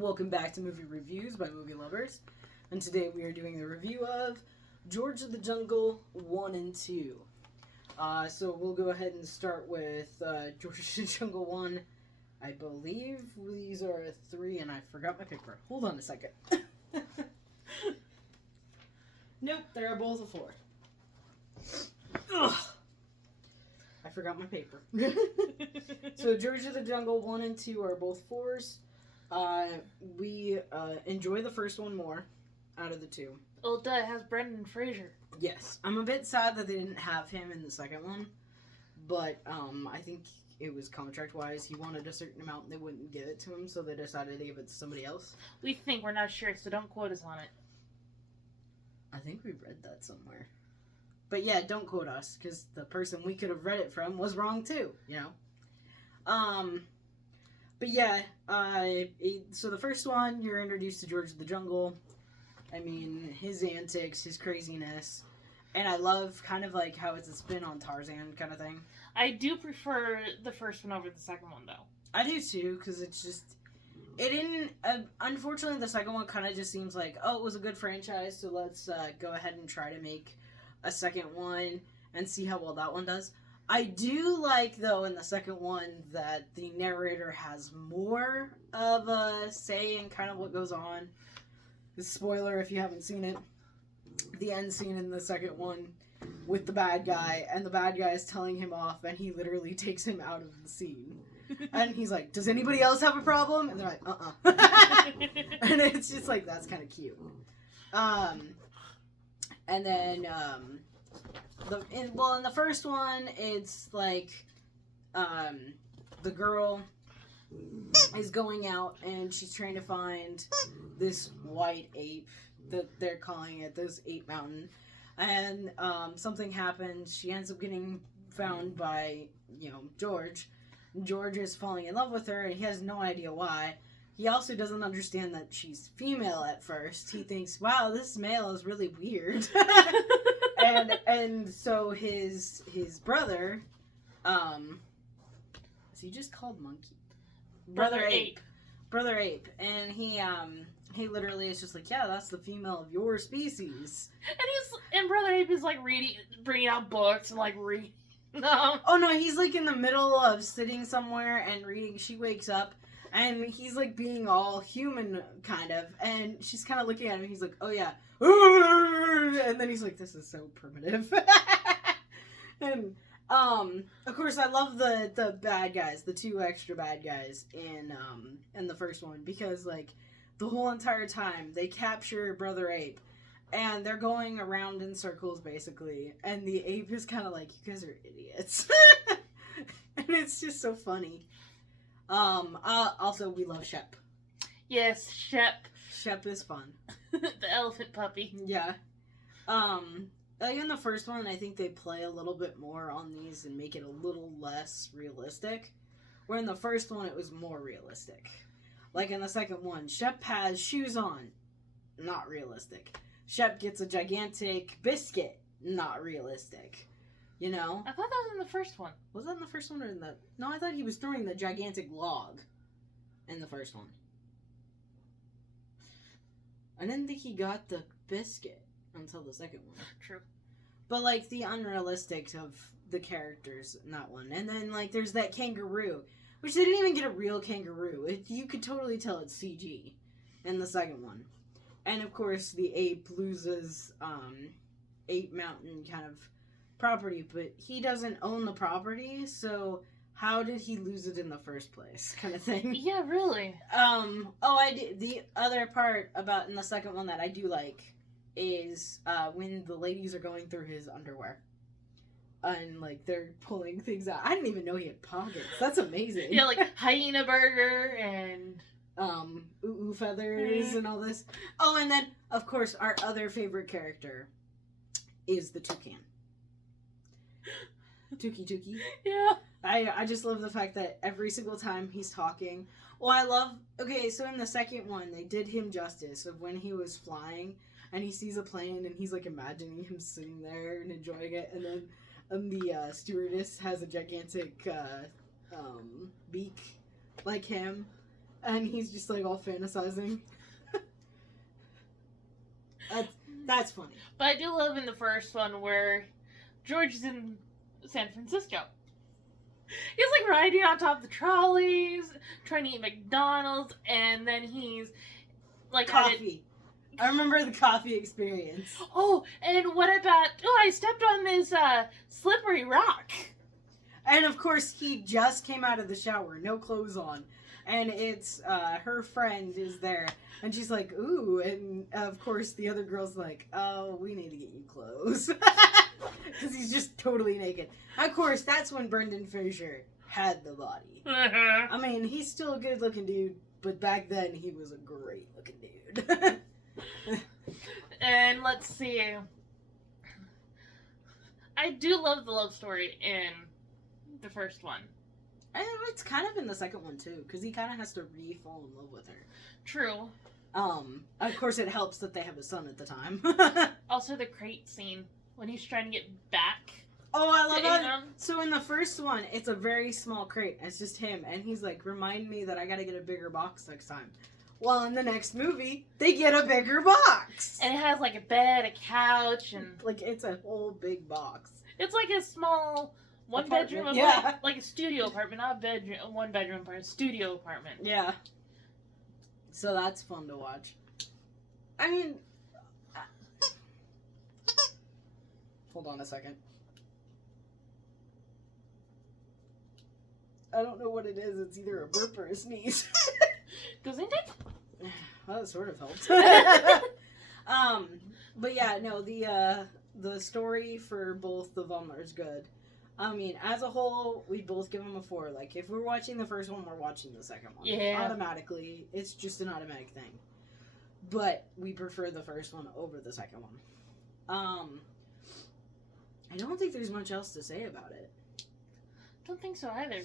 Welcome back to Movie Reviews by Movie Lovers. And today we are doing the review of George of the Jungle 1 and 2. So we'll go ahead and start with George of the Jungle 1. I believe these are a 3 and I forgot my paper. Hold on a second. Nope, they're both a 4. Ugh. I forgot my paper. So George of the Jungle 1 and 2 are both 4s. We enjoy the first one more out of the two. Well, it has Brendan Fraser. Yes. I'm a bit sad that they didn't have him in the second one, but I think it was contract-wise. He wanted a certain amount and they wouldn't give it to him, so they decided to give it to somebody else. We think, we're not sure, so don't quote us on it. I think we read that somewhere. But yeah, don't quote us, because the person we could have read it from was wrong too, you know? But yeah, so the first one, you're introduced to George of the Jungle. I mean, his antics, his craziness. And I love kind of like how it's a spin on Tarzan kind of thing. I do prefer the first one over the second one, though. I do too, because it's just... It didn't... unfortunately, the second one kind of just seems like, oh, it was a good franchise, so let's go ahead and try to make a second one and see how well that one does. I do like, though, in the second one that the narrator has more of a say in kind of what goes on. Spoiler if you haven't seen it. The end scene in the second one with the bad guy, and the bad guy is telling him off, and he literally takes him out of the scene. And he's like, does anybody else have a problem? And they're like, uh-uh. And it's just like, that's kind of cute. And then, in the first one, it's like, the girl is going out and she's trying to find this white ape that they're calling it, this ape mountain. And, something happens. She ends up getting found by, George. George is falling in love with her and he has no idea why. He also doesn't understand that she's female at first. He thinks, wow, this male is really weird. and so his brother, is he just called Monkey? Brother Ape. Brother Ape. And he literally is just like, yeah, that's the female of your species. And Brother Ape is like bringing out books and like reading. No. Oh no, he's like in the middle of sitting somewhere and reading. She wakes up and he's like being all human kind of, and she's kind of looking at him. He's like, oh yeah, and then he's like, this is so primitive. And of course I love the bad guys, the 2 extra bad guys in the first one, because like the whole entire time they capture Brother Ape. And they're going around in circles, basically. And the ape is kind of like, you guys are idiots. And it's just so funny. Also, we love Shep. Yes, Shep. Shep is fun. The elephant puppy. Yeah. Like in the first one, I think they play a little bit more on these and make it a little less realistic. Where in the first one, it was more realistic. Like in the second one, Shep has shoes on. Not realistic. Shep gets a gigantic biscuit. Not realistic. You know? I thought that was in the first one. Was that in the first one or in the... No, I thought he was throwing the gigantic log in the first one. I didn't think he got the biscuit until the second one. True. But, like, the unrealistic of the characters in that one. And then, like, there's that kangaroo. Which they didn't even get a real kangaroo. You could totally tell it's CG in the second one. And, of course, the ape loses Ape Mountain kind of property, but he doesn't own the property, so how did he lose it in the first place, kind of thing. Yeah, really. The other part about in the second one that I do like is when the ladies are going through his underwear. And, like, they're pulling things out. I didn't even know he had pockets. That's amazing. Yeah, like hyena burger and... Ooh feathers and all this. Oh, and then, of course, our other favorite character is the toucan. Tuki. Yeah. I just love the fact that every single time he's talking. Well, I love... Okay, so in the second one, they did him justice of when he was flying, and he sees a plane, and he's, like, imagining him sitting there and enjoying it, and then the stewardess has a gigantic beak like him. and he's just like all fantasizing. That's funny. But I do love in the first one where George is in San Francisco. He's like riding on top of the trolleys, trying to eat McDonald's, and then he's like Coffee. I remember the coffee experience. Oh, and what about? Oh, I stepped on this slippery rock. And of course, he just came out of the shower, no clothes on, and it's her friend is there, and she's like, "Ooh," and of course the other girl's like, "Oh, we need to get you clothes," because he's just totally naked. Of course, that's when Brendan Fraser had the body. I mean, he's still a good-looking dude, but back then he was a great-looking dude. And let's see. I do love the love story in the first one. And it's kind of in the second one too, because he kind of has to re-fall in love with her. True. Of course, it helps that they have a son at the time. Also, the crate scene when he's trying to get back. Oh, I love to that. Avon. So in the first one, it's a very small crate. It's just him, and he's like, "Remind me that I gotta get a bigger box next time." Well, in the next movie, they get a bigger box. And it has like a bed, a couch, and Like, it's a whole big box. it's like a small one Apartment, bedroom, yeah. like a studio apartment, not a bedroom, a 1 bedroom apartment, studio apartment. Yeah. So that's fun to watch. I mean, hold on a second. I don't know what it is. It's either a burp or a sneeze. Doesn't it? Well, that sort of helped. But yeah, no, the story for both of them is good. I mean, as a whole, we both give them a 4. Like, if we're watching the first one, we're watching the second one. Yeah. Automatically. It's just an automatic thing. But we prefer the first one over the second one. I don't think there's much else to say about it. Don't think so either.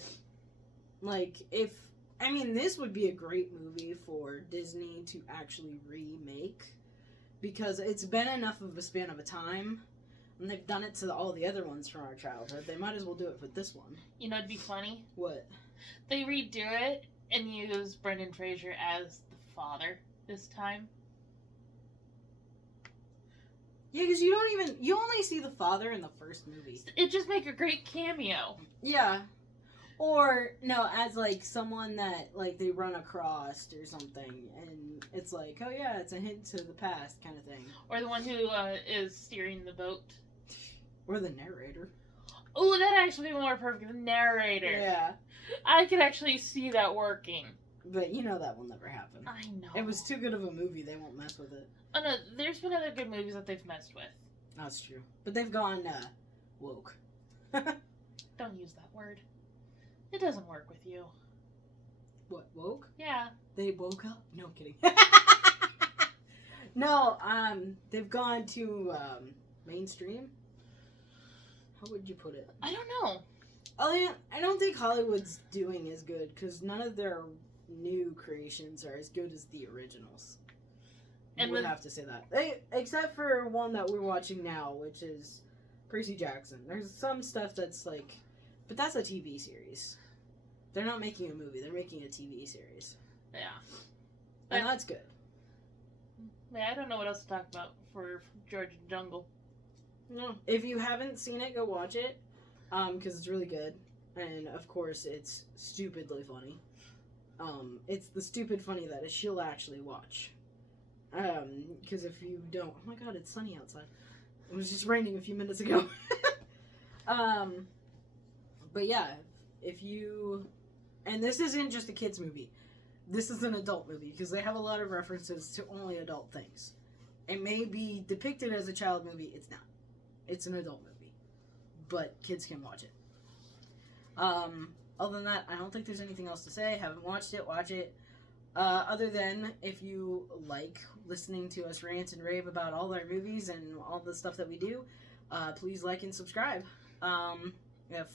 Like, this would be a great movie for Disney to actually remake. Because it's been enough of a span of a time. And they've done it to all the other ones from our childhood. They might as well do it with this one. You know, it'd be funny. What? They redo it and use Brendan Fraser as the father this time. Yeah, because you only see the father in the first movie. It'd just make a great cameo. Yeah. Or, no, as, like, someone that, like, they run across or something, and it's like, oh yeah, it's a hint to the past kind of thing. Or the one who is steering the boat. Or the narrator. Oh, that'd actually be more perfect. The narrator. Yeah. I could actually see that working. But you know that will never happen. I know. It was too good of a movie, they won't mess with it. Oh no, there's been other good movies that they've messed with. That's true. But they've gone, woke. Don't use that word. It doesn't work with you. What, woke? Yeah. They woke up? No, kidding. No, they've gone to, mainstream? How would you put it? I don't know. I don't think Hollywood's doing as good, because none of their new creations are as good as the originals. And I would have to say that. Except for one that we're watching now, which is Percy Jackson. There's some stuff that's like... But that's a TV series. They're not making a movie, they're making a TV series. Yeah. And that's good. Yeah, I don't know what else to talk about for George and Jungle. No. If you haven't seen it, go watch it. Because it's really good. And, of course, it's stupidly funny. It's the stupid funny that she'll actually watch. Because if you don't... Oh my god, it's sunny outside. It was just raining a few minutes ago. But yeah, if you... And this isn't just a kid's movie. This is an adult movie, because they have a lot of references to only adult things. It may be depicted as a child movie, it's not. It's an adult movie. But kids can watch it. Other than that, I don't think there's anything else to say. Haven't watched it, watch it. Other than, if you like listening to us rant and rave about all our movies and all the stuff that we do, please like and subscribe. If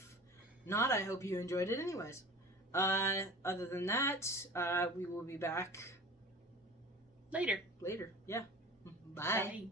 not, I hope you enjoyed it anyways. Other than that, we will be back Later. later. Yeah. Bye. Bye.